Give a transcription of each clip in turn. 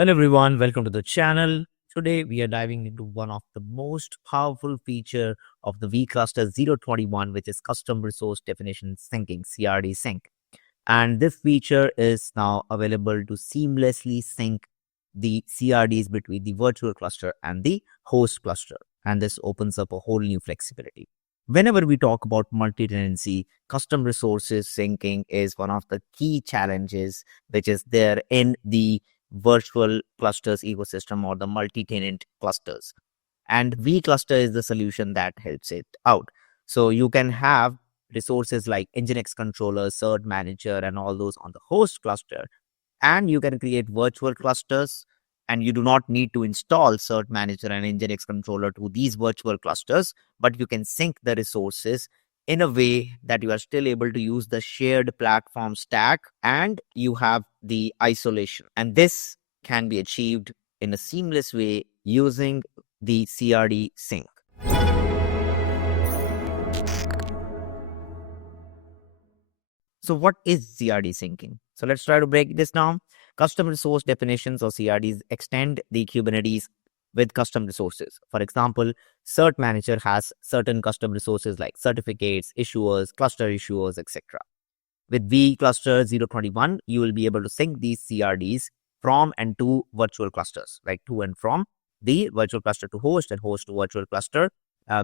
Hello everyone, welcome to the channel. Today we are diving into one of the most powerful feature of the vCluster 021, which is custom resource definition syncing, CRD Sync. And this feature is now available to seamlessly sync the CRDs between the virtual cluster and the host cluster. And this opens up a whole new flexibility. Whenever we talk about multi-tenancy, custom resources syncing is one of the key challenges which is there in the virtual clusters ecosystem or the multi-tenant clusters. And vCluster is the solution that helps it out. So you can have resources like Nginx controller, Cert-Manager, and all those on the host cluster. And you can create virtual clusters, and you do not need to install Cert-Manager and Nginx controller to these virtual clusters, but you can sync the resources in a way that you are still able to use the shared platform stack and you have the isolation. And this can be achieved in a seamless way using the CRD sync. So what is CRD syncing? So let's try to break this down. Custom resource definitions or CRDs extend the Kubernetes with custom resources. For example, Cert-Manager has certain custom resources like certificates, issuers, cluster issuers, etc. With vCluster 021, you will be able to sync these CRDs from and to virtual clusters, like to and from the virtual cluster to host and host to virtual cluster,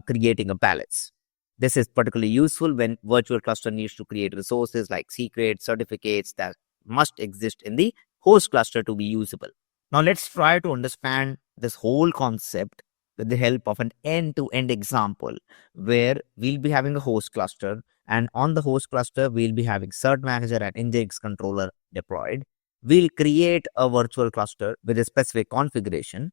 creating a balance. This is particularly useful when virtual cluster needs to create resources like secrets, certificates that must exist in the host cluster to be usable. Now let's try to understand this whole concept with the help of an end-to-end example where we'll be having a host cluster, and on the host cluster, we'll be having Cert-Manager and Nginx controller deployed. We'll create a virtual cluster with a specific configuration,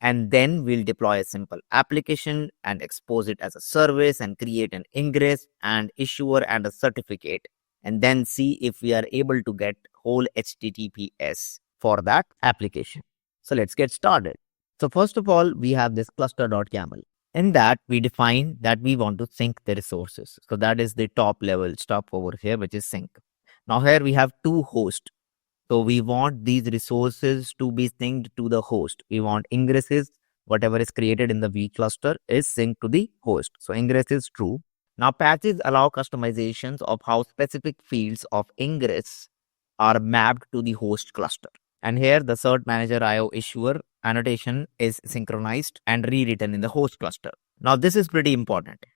and then we'll deploy a simple application and expose it as a service and create an ingress and issuer and a certificate, and then see if we are able to get whole HTTPS for that application. So let's get started. So first of all, we have this cluster.yaml. In that, we define that we want to sync the resources. So that is the top level stuff over here, which is sync. Now here we have two hosts. So we want these resources to be synced to the host. We want ingresses, whatever is created in the vCluster is synced to the host. So ingress is true. Now patches allow customizations of how specific fields of ingress are mapped to the host cluster. And here the Cert-Manager IO issuer annotation is synchronized and rewritten in the host cluster. Now this is pretty important.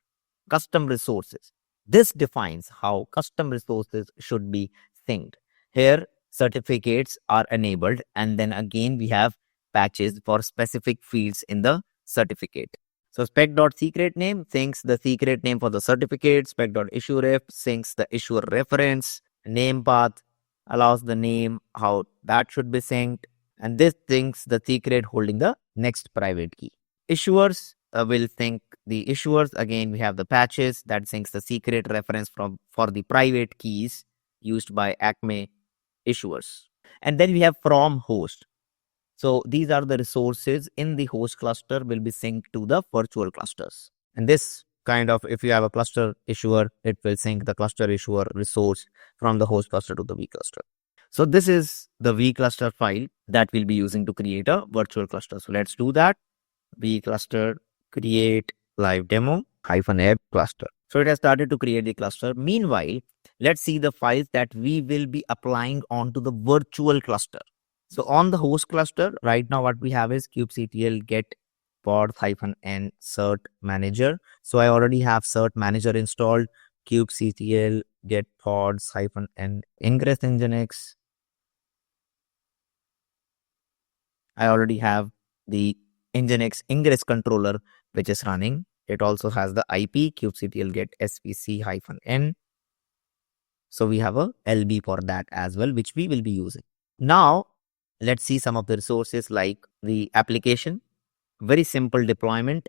Custom resources. This defines how custom resources should be synced. Here certificates are enabled, and then again we have patches for specific fields in the certificate. So spec.secret name syncs the secret name for the certificate. Spec.issueref syncs the issuer reference. Name path allows the name, how that should be synced. And this syncs the secret holding the next private key. Issuers will sync the issuers. Again, we have the patches that syncs the secret reference for the private keys used by Acme issuers. And then we have from host. So these are the resources in the host cluster will be synced to the virtual clusters. And this kind of, if you have a cluster issuer, it will sync the cluster issuer resource from the host cluster to the vCluster. So this is the vCluster file that we'll be using to create a virtual cluster. So let's do that. vCluster create live demo -app cluster. So it has started to create the cluster. Meanwhile, let's see the files that we will be applying onto the virtual cluster. So on the host cluster, right now what we have is kubectl get pods -n Cert-Manager. So I already have Cert-Manager installed, kubectl get pods -n ingress Nginx. I already have the Nginx ingress controller which is running. It also has the IP kubectl get svc-n. So we have a LB for that as well, which we will be using. Now, let's see some of the resources like the application. Very simple deployment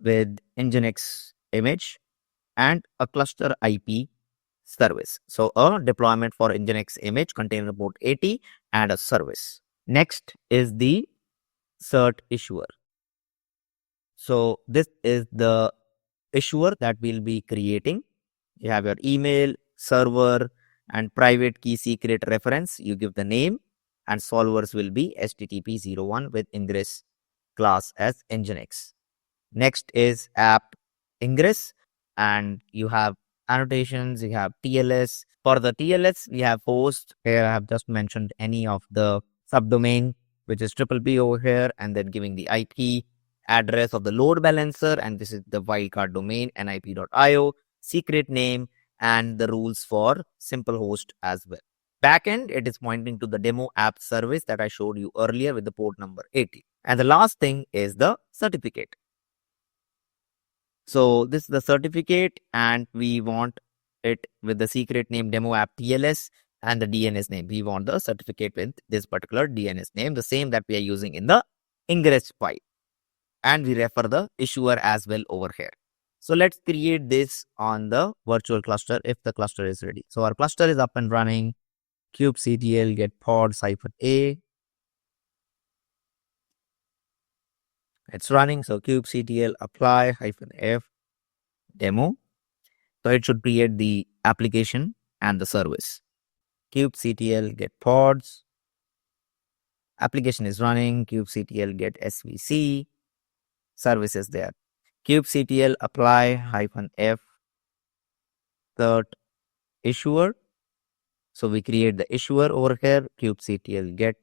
with Nginx image and a cluster IP service. So a deployment for Nginx image, container port 80 and a service. Next is the cert issuer. So this is the issuer that we'll be creating. You have your email, server, and private key secret reference. You give the name and solvers will be HTTP 01 with Ingress class as Nginx. Next is app Ingress, and you have annotations, you have TLS. For the TLS, we have host. Here I have just mentioned any of the subdomain, which is triple B over here, and then giving the IP address of the load balancer, and this is the wildcard domain, nip.io, secret name, and the rules for simple host as well. Backend, it is pointing to the demo app service that I showed you earlier with the port number 80. And the last thing is the certificate. So this is the certificate, and we want it with the secret name demo app TLS and the DNS name. We want the certificate with this particular DNS name, the same that we are using in the Ingress file. And we refer the issuer as well over here. So let's create this on the virtual cluster if the cluster is ready. So our cluster is up and running. kubectl get pods -a. It's running. So kubectl apply -f demo. So it should create the application and the service. kubectl get pods. Application is running. kubectl get svc. Service is there. kubectl apply -f cert issuer. So we create the issuer over here. kubectl get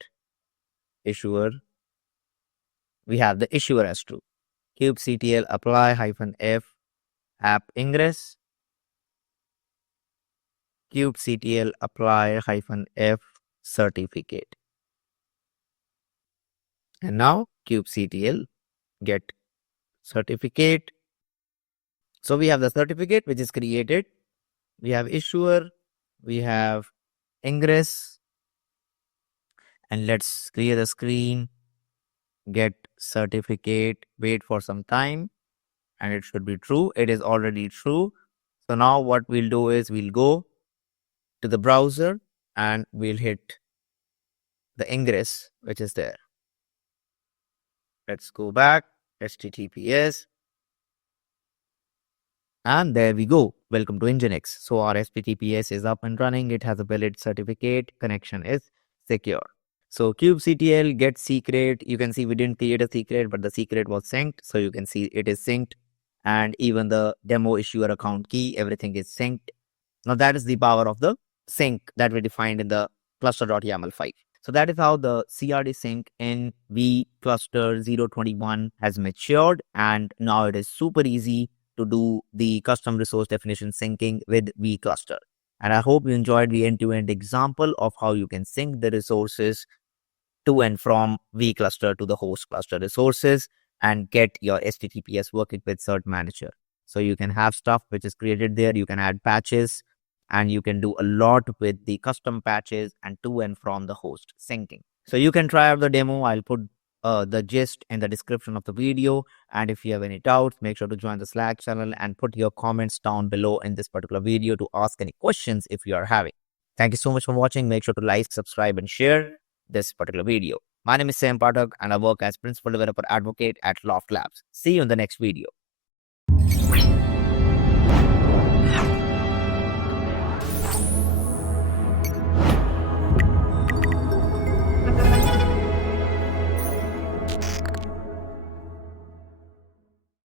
issuer. We have the issuer as true. kubectl apply -f app ingress. kubectl apply -f certificate. And now kubectl get certificate. So we have the certificate which is created. We have issuer. We have ingress. And let's clear the screen. Get certificate. Wait for some time. And it should be true. It is already true. So now what we'll do is we'll go to the browser and we'll hit the ingress which is there. Let's go back. HTTPS. And there we go. Welcome to Nginx. So our HTTPS is up and running. It has a valid certificate. Connection is secure. So kubectl get secret. You can see we didn't create a secret, but the secret was synced. So you can see it is synced. And even the demo issuer account key, everything is synced. Now that is the power of the sync that we defined in the cluster.yaml file. So that is how the CRD sync in vCluster 021 has matured. And now it is super easy to do the custom resource definition syncing with vCluster. And I hope you enjoyed the end-to-end example of how you can sync the resources to and from vCluster to the host cluster resources and get your HTTPS working with Cert-Manager. So you can have stuff which is created there. You can add patches and you can do a lot with the custom patches and to and from the host syncing. So you can try out the demo. I'll put the gist in the description of the video. And if you have any doubts, make sure to join the Slack channel and put your comments down below in this particular video to ask any questions if you are having. Thank you so much for watching. Make sure to like, subscribe, and share this particular video. My name is Sam Pathak and I work as Principal Developer Advocate at Loft Labs. See you in the next video.